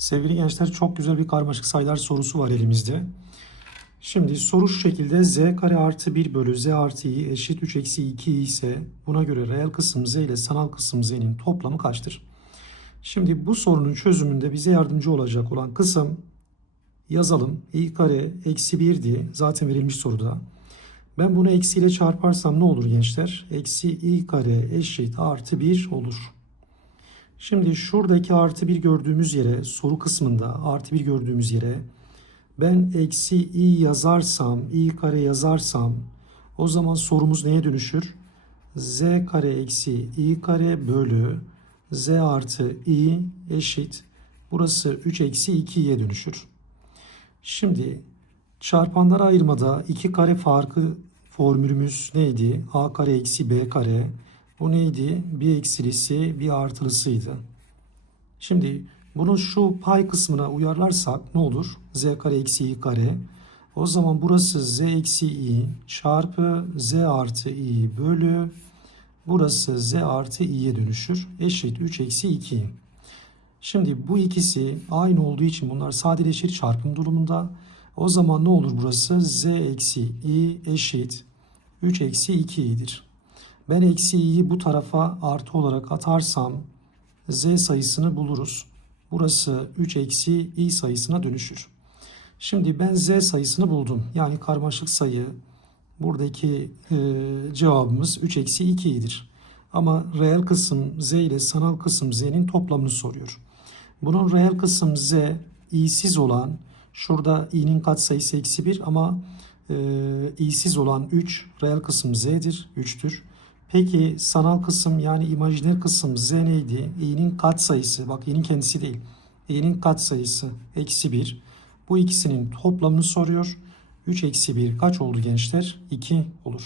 Sevgili gençler çok güzel bir karmaşık sayılar sorusu var elimizde. Şimdi soru şu şekilde z kare artı 1 bölü z artı i eşit 3 eksi 2 ise buna göre reel kısım z ile sanal kısım z'nin toplamı kaçtır? Şimdi bu sorunun çözümünde bize yardımcı olacak olan kısım yazalım. i kare eksi 1'di zaten verilmiş soruda. Ben bunu eksiyle çarparsam ne olur gençler? Eksi i kare eşit artı 1 olur. Şimdi şuradaki artı 1 gördüğümüz yere soru kısmında artı 1 gördüğümüz yere ben eksi i yazarsam i kare yazarsam o zaman sorumuz neye dönüşür? z kare eksi i kare bölü z artı i eşit. Burası 3 eksi 2'ye dönüşür. Şimdi çarpanlara ayırmada iki kare farkı formülümüz neydi? a kare eksi b kare. Bu neydi? Bir eksilisi bir artılısıydı. Şimdi bunu şu pay kısmına uyarlarsak ne olur? z kare eksi i kare. O zaman burası z eksi i çarpı z artı i bölü burası z artı i'ye dönüşür. Eşit 3 eksi 2. Şimdi bu ikisi aynı olduğu için bunlar sadeleşir çarpım durumunda. O zaman ne olur burası? z eksi i eşit 3 eksi 2i'dir. Ben eksi i'yi bu tarafa artı olarak atarsam z sayısını buluruz. Burası 3 eksi i sayısına dönüşür. Şimdi ben z sayısını buldum. Yani karmaşık sayı buradaki e, cevabımız 3 eksi 2i'dir. Ama reel kısım z ile sanal kısım z'nin toplamını soruyor. Bunun reel kısım z i'siz olan şurada i'nin katsayısı eksi 1 ama e, i'siz olan 3 reel kısım z'dir 3'tür. Peki sanal kısım yani imajiner kısım z neydi? i'nin katsayısı bak i'nin kendisi değil. i'nin katsayısı eksi 1. Bu ikisinin toplamını soruyor. 3 eksi 1 kaç oldu gençler? 2 olur.